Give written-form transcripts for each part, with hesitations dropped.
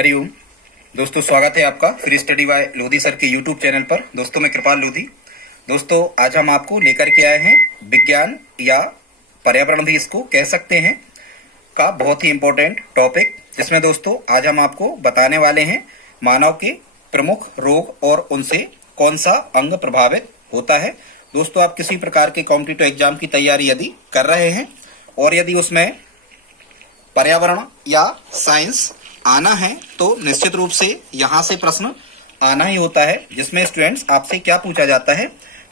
हरिओम दोस्तों, स्वागत है आपका free study bye Lodhi sir के यूट्यूब चैनल पर। दोस्तों मैं कृपाल लोधी। दोस्तों आज हम आपको लेकर के आए हैं विज्ञान या पर्यावरण भी इसको कह सकते हैं का बहुत ही इम्पोर्टेंट टॉपिक, जिसमें दोस्तों आज हम आपको बताने वाले हैं मानव के प्रमुख रोग और उनसे कौन सा अंग प्रभावित होता है। दोस्तों आप किसी प्रकार के कॉम्पिटिटिव एग्जाम की तैयारी यदि कर रहे हैं और यदि उसमें पर्यावरण या साइंस आना है तो निश्चित रूप से यहाँ से प्रश्न आना ही होता है, जिसमें स्टूडेंट्स आपसे क्या पूछा जाता है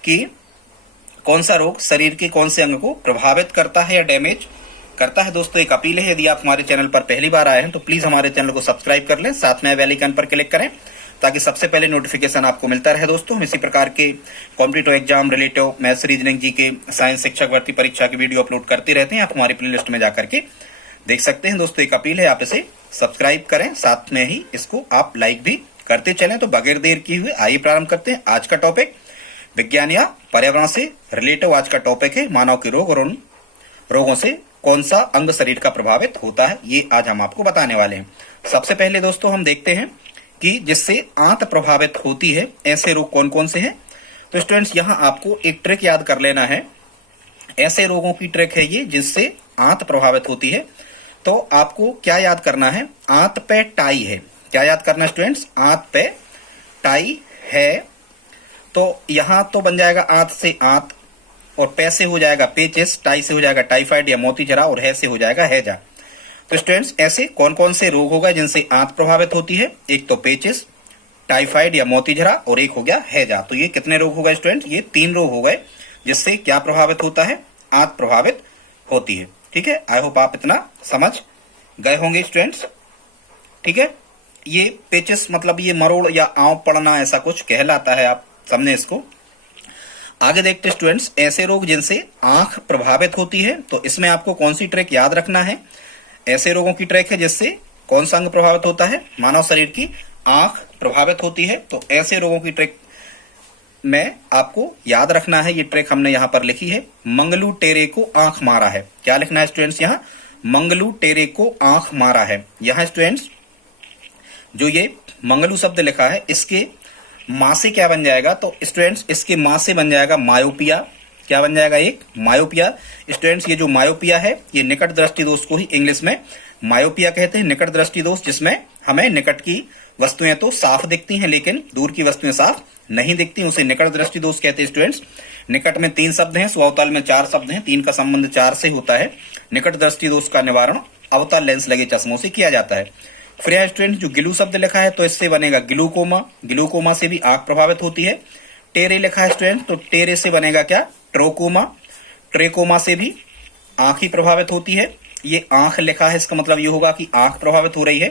कि कौन सा रोग शरीर के कौन से अंग को प्रभावित करता है या डैमेज करता है। दोस्तों एक अपील है, यदि आप हमारे चैनल पर पहली बार आए हैं तो प्लीज हमारे चैनल को सब्सक्राइब कर लें, साथ में बेल आइकन पर क्लिक करें ताकि सबसे पहले नोटिफिकेशन आपको मिलता रहे। दोस्तों हम इसी प्रकार के competitive exam relative maths, reasoning, GK, science, शिक्षक भर्ती परीक्षा की वीडियो अपलोड करते रहते हैं। आप हमारी प्लेलिस्ट में जाकर के देख सकते हैं। दोस्तों एक अपील है, आप इसे सब्सक्राइब करें, साथ में ही इसको आप लाइक भी करते चलें। तो बगैर देर किए हुए आइए प्रारंभ करते हैं आज का टॉपिक। विज्ञान या पर्यावरण से रिलेटिव आज का टॉपिक है मानव के रोग और उन रोगों से कौन सा अंग शरीर का प्रभावित होता है, ये आज हम आपको बताने वाले हैं। सबसे पहले दोस्तों हम देखते हैं कि जिससे आंत प्रभावित होती है ऐसे रोग कौन कौन से हैं। तो स्टूडेंट्स यहाँ आपको एक ट्रिक याद कर लेना है। ऐसे रोगों की ट्रिक है ये जिससे आंत प्रभावित होती है। तो आपको क्या याद करना है, आंत पे टाई है। क्या याद करना है स्टूडेंट्स, आंत पे टाई है। तो यहां तो बन जाएगा आंत से आंत, और पे से हो जाएगा पेचिस, टाई से हो जाएगा टाइफाइड या मोतीझरा, और है से हो जाएगा हैजा। तो स्टूडेंट्स ऐसे कौन कौन से रोग होगा जिनसे आंत प्रभावित होती है? एक तो पेचिस, टाइफाइड या मोतीझरा, और एक हो गया हैजा। तो ये कितने रोग हो गए स्टूडेंट्स? ये 3 रोग हो गए जिससे क्या प्रभावित होता है? आंत प्रभावित होती है। ठीक है, आई होप आप इतना समझ गए होंगे स्टूडेंट्स। ठीक है, ये पेचिस मतलब ये मरोड़ या आंव पड़ना ऐसा कुछ कहलाता है, आप समझे इसको। आगे देखते स्टूडेंट्स, ऐसे रोग जिनसे आंख प्रभावित होती है। तो इसमें आपको कौन सी ट्रिक याद रखना है? ऐसे रोगों की ट्रिक है जिससे कौन सा अंग प्रभावित होता है? मानव शरीर की आंख प्रभावित होती है। तो ऐसे रोगों की ट्रिक में आपको याद रखना है, ये ट्रिक हमने यहां पर लिखी है, मंगलू टेरे को आंख मारा है। क्या लिखना है स्टूडेंट्स यहाँ? मंगलू टेरे को आंख मारा है। यहाँ स्टूडेंट्स जो ये मंगलू शब्द लिखा है इसके मां से क्या बन जाएगा? तो स्टूडेंट्स इसके मां से बन जाएगा मायोपिया। क्या बन जाएगा? एक मायोपिया। स्टूडेंट्स ये जो मायोपिया है ये निकट दृष्टि दोष को ही इंग्लिश में मायोपिया कहते हैं। निकट दृष्टि दोष जिसमें हमें निकट की वस्तुएं तो साफ दिखती हैं लेकिन दूर की वस्तुएं साफ नहीं दिखती, उसे निकट दृष्टि दोष कहते हैं स्टूडेंट्स। निकट में 3 शब्द हैं, स्वावतल में 4 शब्द हैं, 3 का संबंध 4 से होता है। निकट दृष्टि दोष का निवारण अवतल लेंस लगे चश्मों से किया जाता है। फिर यहाँ स्टूडेंट जो गिलू शब्द लिखा है तो इससे बनेगा ग्लूकोमा। ग्लूकोमा से भी आंख प्रभावित होती है। टेरे लिखा है स्टूडेंट तो टेरे से बनेगा क्या? ट्रोकोमा। ट्रेकोमा से भी आंख ही प्रभावित होती है। ये आंख लिखा है, इसका मतलब ये होगा कि आंख प्रभावित हो रही है।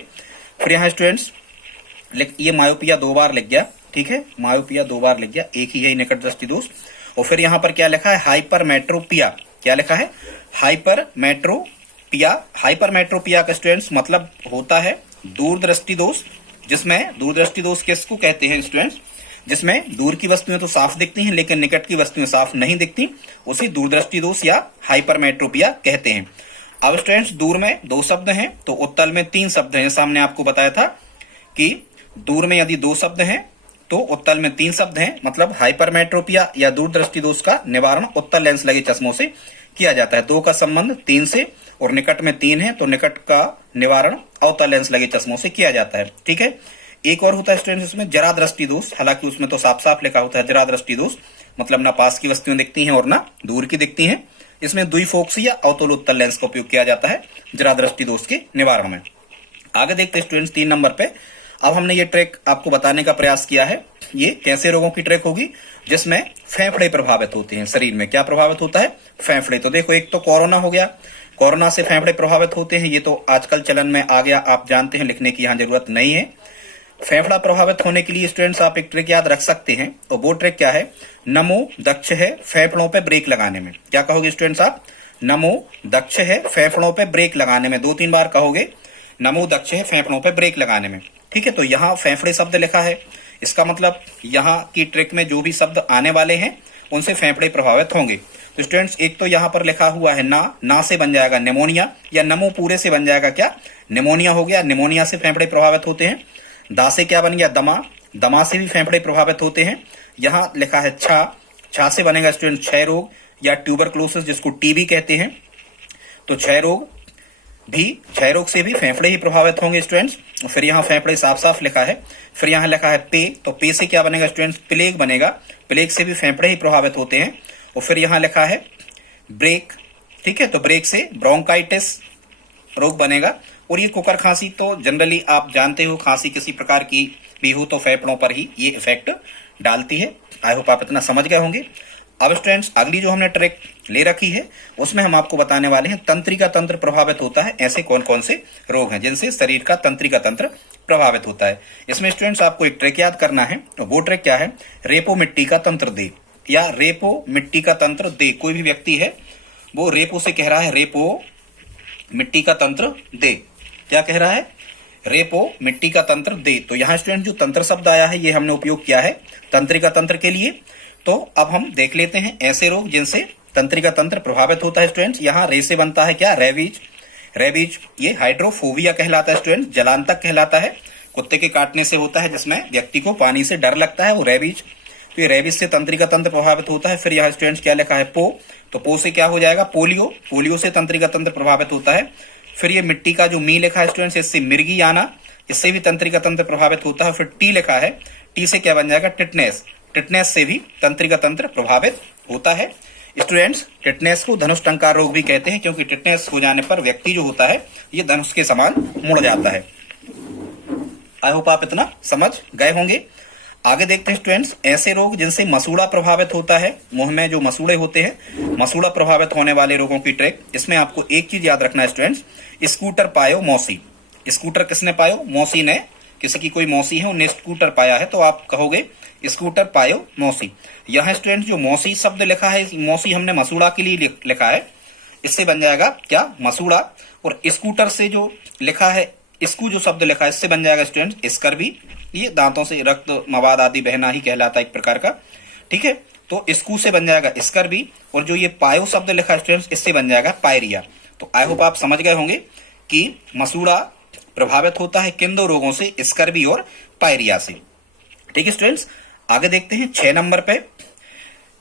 फिर यहाँ स्टूडेंट्स ये मायोपिया 2 बार लिख गया। ठीक है, मायोपिया 2 बार लिख गया, एक ही है निकट दृष्टि दोष। और फिर यहाँ पर क्या लिखा है? हाइपरमेट्रोपिया। क्या लिखा है? हाइपरमेट्रोपिया। हाइपरमेट्रोपिया का स्टूडेंट्स मतलब होता है दूरदृष्टि दोष, जिसमें दूरदृष्टि दोष किसको कहते हैं स्टूडेंट्स? जिसमें दूर की वस्तुएं तो साफ दिखती हैं लेकिन निकट की वस्तुएं साफ नहीं दिखती, उसी दूरदृष्टि दोष या हाइपरमेट्रोपिया कहते हैं। अब स्टूडेंट्स दूर में 2 शब्द हैं तो उत्तल में 3 शब्द हैं। सामने आपको बताया था कि दूर में यदि 2 शब्द हैं तो उत्तल में 3 शब्द हैं, मतलब हाइपरमेट्रोपिया या दूरदृष्टि दोष का निवारण उत्तल लेंस लगे चश्मों से किया जाता है। 2 का संबंध 3 से और निकट में 3 है तो निकट का निवारण अवतल लेंस लगे चश्मों से किया जाता है। ठीक है, एक और होता है स्टूडेंट्स इसमें जरा दृष्टि दोष। हालांकि उसमें तो साफ साफ लिखा होता है जरा दृष्टि दोष, मतलब ना पास की वस्तुएं दिखती हैं और ना दूर की दिखती हैं। इसमें द्विफोक्सी या अवतल उत्तल लेंस का उपयोग किया जाता है जरा दृष्टि दोष के निवारण में। आगे देखते हैं स्टूडेंट्स 3 नंबर पे। अब हमने ये ट्रिक आपको बताने का प्रयास किया है। ये कैसे रोगों की ट्रिक होगी? जिसमें फेफड़े प्रभावित होते हैं। शरीर में क्या प्रभावित होता है? फेफड़े। तो देखो एक तो कोरोना हो गया, कोरोना से फेफड़े प्रभावित होते हैं, ये तो आजकल चलन में आ गया, आप जानते हैं, लिखने की यहाँ जरूरत नहीं है। फेफड़ा प्रभावित होने के लिए स्टूडेंट्स आप एक ट्रिक याद रख सकते हैं, और वो ट्रिक क्या है? नमो दक्ष है फेफड़ों पे ब्रेक लगाने में। क्या कहोगे स्टूडेंट्स आप? नमो दक्ष है फेफड़ों पे ब्रेक लगाने में। 2-3 बार कहोगे नमो दक्ष है फेफड़ों पे ब्रेक लगाने में। ठीक है, तो यहाँ फेफड़े शब्द लिखा है, इसका मतलब यहाँ की ट्रिक में जो भी शब्द आने वाले हैं उनसे फेफड़े प्रभावित होंगे। तो स्टूडेंट्स एक तो यहाँ पर लिखा हुआ है ना से बन जाएगा निमोनिया, या नमो पूरे से बन जाएगा क्या, निमोनिया हो गया। निमोनिया से फेफड़े प्रभावित होते हैं। दा से क्या बन गया, दमा, दमा से भी फेफड़े प्रभावित होते हैं। यहाँ लिखा है छा से बनेगा स्टूडेंट क्षय रोग या ट्यूबरक्लोसिस, जिसको टीबी कहते हैं। तो क्षय रोग से भी फेफड़े ही प्रभावित होंगे स्टूडेंट्स। फिर यहाँ फेफड़े साफ साफ लिखा है। फिर यहाँ लिखा है पे, तो पे से क्या बनेगा स्टूडेंट्स, प्लेग बनेगा। प्लेग से भी फेफड़े ही प्रभावित होते हैं। और फिर यहाँ लिखा है ब्रेक, ठीक है, तो ब्रेक से ब्रोंकाइटिस रोग बनेगा। और ये कुकर खांसी तो जनरली आप जानते हो, खांसी किसी प्रकार की भी हो तो फेफड़ों पर ही ये इफेक्ट डालती है। आई होप आप इतना समझ गए होंगे। अब स्टूडेंट्स अगली जो हमने ट्रिक ले रखी है उसमें हम आपको बताने वाले हैं तंत्रिका तंत्र प्रभावित होता है। ऐसे कौन कौन से रोग हैं जिनसे शरीर का तंत्रिका तंत्र प्रभावित होता है। इसमें स्टूडेंट्स आपको एक ट्रिक याद करना है। तो वो ट्रिक क्या है, रेपो मिट्टी का तंत्र दे या रेपो मिट्टी का तंत्र दे। कोई भी व्यक्ति है वो रेपो से कह रहा है रेपो मिट्टी का तंत्र दे। क्या कह रहा है, रेपो मिट्टी का तंत्र दे। तो यहाँ स्टूडेंट जो तंत्र शब्द आया है ये हमने उपयोग किया है तंत्रिका तंत्र के लिए। तो अब हम देख लेते हैं ऐसे रोग जिनसे तंत्रिका तंत्र प्रभावित होता है स्टूडेंट्स। यहाँ रे से बनता है क्या, रेबीज। ये हाइड्रोफोबिया कहलाता है स्टूडेंट, जलांतक कहलाता है। कुत्ते के काटने से होता है जिसमें व्यक्ति को पानी से डर लगता है, वो रेबीज। तो ये रेबीज से तंत्रिका तंत्र प्रभावित होता है। फिर यहाँ स्टूडेंट्स क्या लिखा है, तो पो से क्या हो जाएगा, पोलियो से तंत्रिका तंत्र प्रभावित होता है। फिर ये मिट्टी का जो मी लिखा है स्टूडेंट्स, इससे मिर्गी आना, इससे भी तंत्रिका तंत्र प्रभावित होता है। फिर टी लिखा है, टी से क्या बन जाएगा, टिटनेस से भी तंत्रिका तंत्र प्रभावित होता है। स्टूडेंट्स टिटनेस को धनुष टंकार रोग भी कहते हैं, क्योंकि टिटनेस हो जाने पर व्यक्ति जो होता है ये धनुष के समान मुड़ जाता है। आई होप आप इतना समझ गए होंगे। आगे देखते हैं स्टूडेंट्स ऐसे रोग जिनसे मसूड़ा प्रभावित होता है। मुंह में जो मसूड़े होते हैं, मसूड़ा प्रभावित होने वाले रोगों की ट्रिक। इसमें आपको एक चीज याद रखना है स्टूडेंट्स, स्कूटर पायो मौसी। स्कूटर किसने पायो, मौसी ने, किसी की कोई मौसी है उन्हें स्कूटर पाया है तो आप कहोगे स्कूटर पायो मौसी। यह स्टूडेंट जो मौसी शब्द लिखा है, मौसी हमने मसूड़ा के लिए लिखा है, इससे बन जाएगा क्या, मसूड़ा। और स्कूटर से जो लिखा है, स्कू जो शब्द लिखा है, इससे बन जाएगा स्टूडेंट स्कर्वी। ये दांतों से रक्त मवाद आदि बहना ही कहलाता है एक प्रकार का, ठीक है। तो स्कू से बन जाएगा स्कर्वी। और जो ये पायो शब्द लिखा है स्टूडेंट्स, इससे बन जाएगा पायरिया। तो आई होप आप समझ गए होंगे कि मसूड़ा प्रभावित होता है किन दो रोगों से, स्कर्वी और पायरिया से, ठीक है स्टूडेंट्स। आगे देखते हैं 6 नंबर पे,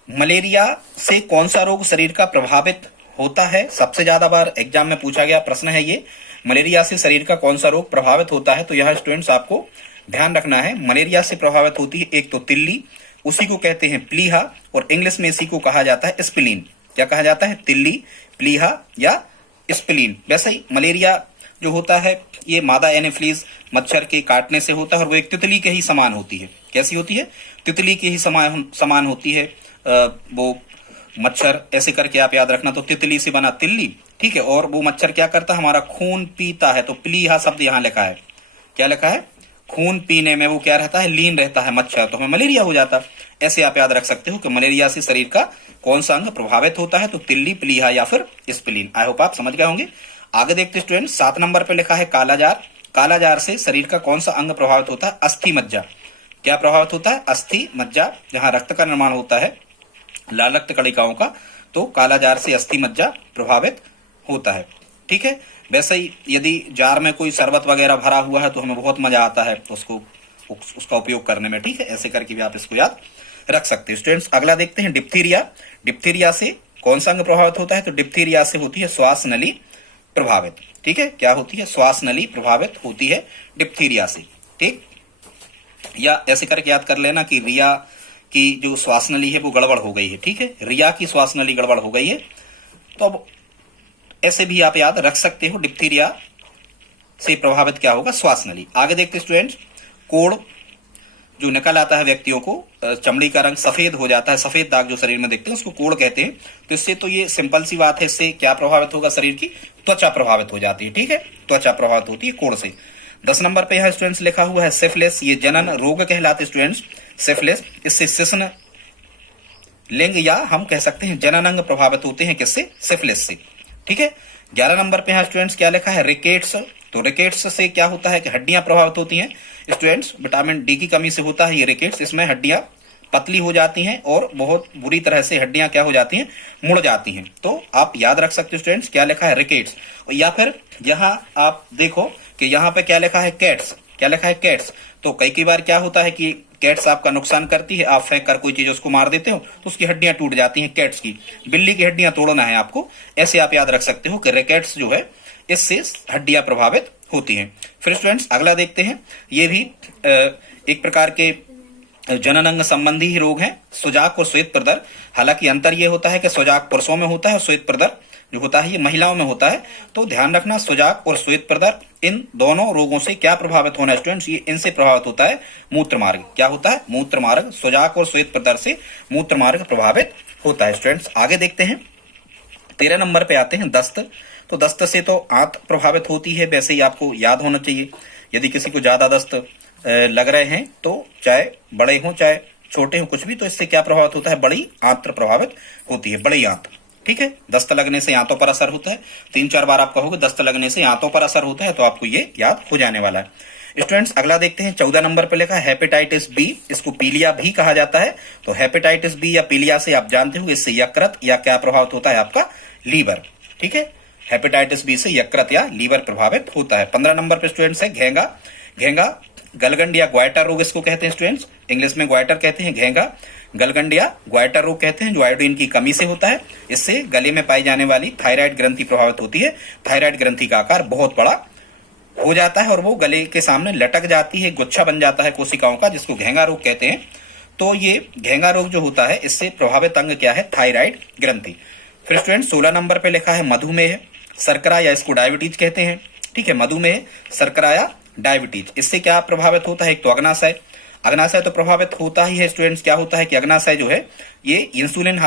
मलेरिया से कौन सा रोग शरीर का प्रभावित होता है। सबसे ज्यादा बार एग्जाम में पूछा गया प्रश्न है ये, मलेरिया से शरीर का कौन सा रोग प्रभावित होता है। तो यह स्टूडेंट्स आपको ध्यान रखना है, मलेरिया से प्रभावित होती है एक तो तिल्ली, उसी को कहते हैं प्लीहा, और इंग्लिश में इसी को कहा जाता है स्प्लीन। क्या कहा जाता है, तिल्ली, प्लीहा या स्प्लीन। वैसे ही मलेरिया जो होता है ये मादा एनोफिलीज मच्छर के काटने से होता है, और वो एक तितली के ही समान होती है। कैसी होती है, तितली के ही समान होती है वो मच्छर। ऐसे करके आप याद रखना, तो तितली से बना तिल्ली, ठीक है। और वो मच्छर क्या करता है, हमारा खून पीता है। तो प्लीहा शब्द यहाँ लिखा है, क्या लिखा है, खून पीने में वो क्या रहता है, लीन रहता है मच्छर, तो हमें मलेरिया हो जाता। ऐसे आप याद रख सकते हो कि मलेरिया से शरीर का कौन सा अंग प्रभावित होता है, तो तिल्ली, प्लीहा या फिर स्प्लीन। आई होप आप समझ गए होंगे। आगे देखते स्टूडेंट 7 नंबर पे लिखा है कालाजार। कालाजार से शरीर का कौन सा अंग प्रभावित होता है, अस्थि मज्जा। क्या प्रभावित होता है, अस्थि मज्जा, जहां रक्त का निर्माण होता है लाल रक्त कणिकाओं का। तो कालाजार से अस्थि मज्जा प्रभावित होता है, ठीक है। वैसे ही यदि जार में कोई शरबत वगैरह भरा हुआ है तो हमें बहुत मजा आता है उसका उपयोग करने में, ठीक है। ऐसे करके भी आप इसको याद रख सकते हैं स्टूडेंट्स। अगला देखते हैं डिप्थीरिया। डिप्थीरिया से कौन सा अंग प्रभावित होता है, तो डिप्थीरिया से होती है श्वास नली प्रभावित, ठीक है। क्या होती है, श्वास नली प्रभावित होती है डिप्थीरिया से, ठीक। या ऐसे करके याद कर लेना कि रिया की जो श्वास नली है वो गड़बड़ हो गई है, ठीक है। रिया की श्वास नली गड़बड़ हो गई है, तो अब ऐसे भी आप याद रख सकते हो डिप्थीरिया से प्रभावित क्या होगा, श्वास नली। आगे देखते स्टूडेंट्स, कोड़ जो निकल आता है व्यक्तियों को, चमड़ी का रंग सफेद हो जाता है, सफेद दाग जो शरीर में देखते हैं उसको कोड़ कहते हैं। तो इससे तो ये सिंपल सी बात है, इससे क्या प्रभावित होगा, शरीर की त्वचा प्रभावित हो जाती है, ठीक है। त्वचा प्रभावित होती है कोड़ से। 10 नंबर पे यहाँ स्टूडेंट्स लिखा हुआ है सिफिलिस। ये जनन रोग कहलाते स्टूडेंट्स, सिफिलिस। इससे शिश्न लिंग या हम कह सकते हैं जनन अंग प्रभावित होते हैं, किससे, सिफिलिस से, ठीक है। 11 नंबर पे यहाँ स्टूडेंट्स क्या लिखा है, रिकेट्स। तो रिकेट्स से क्या होता है कि हड्डियां प्रभावित होती हैं स्टूडेंट्स, विटामिन डी की कमी से होता है ये रिकेट्स। इसमें हड्डियां पतली हो जाती हैं और बहुत बुरी तरह से हड्डियां क्या हो जाती हैं, मुड़ जाती हैं। तो आप याद रख सकते हो स्टूडेंट्स, क्या लिखा है, रिकेट्स। या फिर यहाँ आप देखो कि यहाँ पे क्या लिखा है, कैट्स। क्या लिखा है, कैट्स। तो कई बार क्या होता है कि कैट्स आपका नुकसान करती है, आप फेंक कर कोई चीज उसको मार देते हो तो उसकी हड्डियां टूट जाती हैं कैट्स की। बिल्ली की हड्डियां तोड़ना है आपको, ऐसे आप याद रख सकते हो कि रिकेट्स जो है इससे हड्डियां प्रभावित होती हैं। फिर स्टूडेंट्स अगला देखते हैं, ये भी एक प्रकार के जनन अंग संबंधी ही रोग हैं, सुजाक और श्वेत प्रदर। हालांकि अंतर ये होता है कि सुजाक पुरुषों में होता है और श्वेत प्रदर जो होता है ये महिलाओं में होता है। तो ध्यान रखना, सुजाक और श्वेत प्रदर इन दोनों रोगों से क्या प्रभावित होना है स्टूडेंट्स, ये इनसे प्रभावित होता है मूत्र मार्ग। क्या होता है, मूत्र मार्ग। सुजाक और श्वेत प्रदर से मूत्र मार्ग प्रभावित होता है स्टूडेंट्स। आगे देखते हैं, 13 नंबर पे आते हैं, दस्त। तो दस्त से तो आंत प्रभावित होती है, वैसे ही आपको याद होना चाहिए। यदि किसी को ज्यादा दस्त लग रहे हैं तो चाहे बड़े हों चाहे छोटे हों, कुछ भी, तो इससे क्या प्रभावित होता है, बड़ी आंत प्रभावित होती है, बड़ी आंत। ठीक है, दस्त लगने से आंतों पर असर होता है। 3-4 बार आप कहोगे दस्त लगने से आंतों पर असर होता है, तो आपको ये याद हो जाने वाला है। स्टूडेंट्स अगला देखते हैं, 14 नंबर पे लिखा है हेपेटाइटिस बी। इसको पीलिया भी कहा जाता है। तो हेपेटाइटिस बी या पीलिया से आप जानते हो, इससे यकृत या क्या प्रभावित होता है, आपका लीवर। ठीक है, हेपेटाइटिस बी से यकृत या लीवर प्रभावित होता है। 15 नंबर पे स्टूडेंट्स है घेंगा। घेंगा गलगंड या ग्वाइटर रोग इसको कहते हैं स्टूडेंट्स, इंग्लिश में ग्वाइटर कहते हैं, घेंगा गलगंड या ग्वाइटर रोग कहते हैं, जो आयोडीन की कमी से होता है। इससे गले में पाई जाने वाली थायराइड ग्रंथि प्रभावित होती है। थायराइड ग्रंथि का आकार बहुत बड़ा हो जाता है और वो गले के सामने लटक जाती है, गुच्छा बन जाता है कोशिकाओं का, जिसको घेंगा रोग कहते हैं। तो ये घेंगा रोग जो होता है, इससे प्रभावित अंग क्या है, थायराइड ग्रंथि। फिर स्टूडेंट 16 नंबर पे लिखा है मधुमेह, शर्करा या इसको डायबिटीज कहते हैं। ठीक है, मधुमेह, शर्करा या डायबिटीज, इससे क्या प्रभावित होता है, एक तो अग्नाशय। अग्नाशय तो प्रभावित होता ही है स्टूडेंट्स। क्या होता है कि अग्नाशय जो है ये इंसुलिन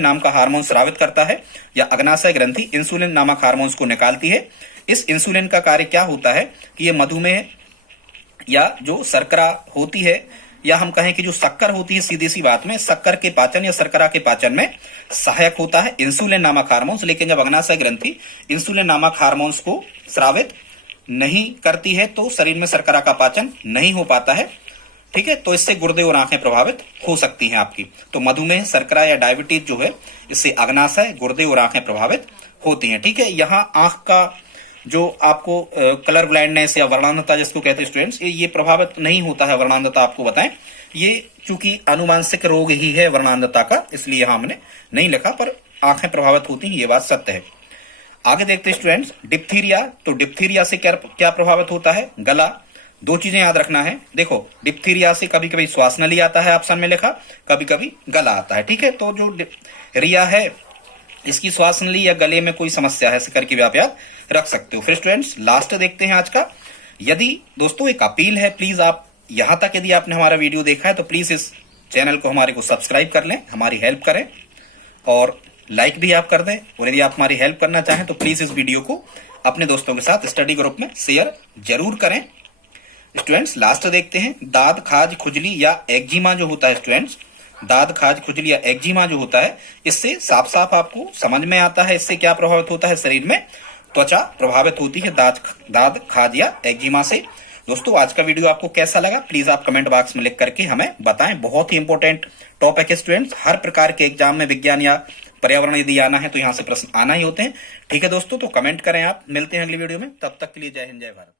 नाम का हार्मोन स्रावित करता है, या अग्नाशय ग्रंथि इंसुलिन नामक हार्मोन्स को निकालती है। इस इंसुलिन का कार्य क्या होता है कि ये मधुमेह या जो शर्करा होती है, या हम कहें कि जो शक्कर होती है, सीधी सी बात में शक्कर के पाचन या शर्करा के पाचन में सहायक होता है इंसुलिन नामक हार्मोन्स। लेकिन जब अग्नाशय ग्रंथि इंसुलिन नामक हार्मोन्स को स्रावित नहीं करती है तो शरीर में शर्करा का पाचन नहीं हो पाता है। ठीक है, तो इससे गुर्दे और आंखें प्रभावित हो सकती हैं आपकी। तो मधुमेह, शर्करा या डायबिटीज जो है, इससे अग्नाशय, गुर्दे और आंखें प्रभावित होती हैं। ठीक है, यहाँ आंख का जो आपको कलर ब्लाइंडनेस या वर्णांधता जिसको कहते हैं स्टूडेंट्स, ये प्रभावित नहीं होता है। वर्णांधता आपको बताएं, ये चूंकि अनुवांशिक रोग ही है वर्णांधता का, इसलिए यहां हमने नहीं लिखा, पर आंखें प्रभावित होती हैं, ये बात सत्य है। आगे देखते हैं स्टूडेंट्स, डिप्थीरिया। तो डिप्थीरिया से क्या प्रभावित होता है, गला। दो चीजें याद रखना है, देखो डिप्थीरिया से कभी कभी श्वास नली आता है, ऑप्शन में लिखा, कभी कभी गला आता है। ठीक है, तो जो रिया है इसकी श्वास नली या गले में कोई समस्या है, ऐसे करके भी आप याद रख सकते हो। फिर स्टूडेंट्स लास्ट देखते हैं आज का। यदि दोस्तों एक अपील है, प्लीज आप यहां तक यदि आपने हमारा वीडियो देखा है तो प्लीज इस चैनल को हमारे को सब्सक्राइब कर लें, हमारी हेल्प करें, और लाइक भी आप कर दें। और यदि आप हमारी हेल्प करना चाहें तो प्लीज इस वीडियो को अपने दोस्तों के साथ स्टडी ग्रुप में शेयर जरूर करें। स्टूडेंट्स लास्ट देखते हैं, दाद, खाज, खुजली या एक्जिमा जो होता है स्टूडेंट्स, दाद, खाज, खुजली या एक्जिमा जो होता है, इससे साफ साफ आपको समझ में आता है इससे क्या प्रभावित होता है, शरीर में त्वचा प्रभावित होती है दाद, खाज या एक्जिमा से। दोस्तों आज का वीडियो आपको कैसा लगा, प्लीज आप कमेंट बॉक्स में लिख करके हमें बताएं। बहुत ही इंपॉर्टेंट टॉपिक है स्टूडेंट्स, हर प्रकार के एग्जाम में विज्ञान या पर्यावरण यदि आना है तो यहाँ से प्रश्न आना ही होते हैं। ठीक है दोस्तों, तो कमेंट करें आप। मिलते हैं अगली वीडियो में, तब तक के लिए जय हिंद, जय भारत।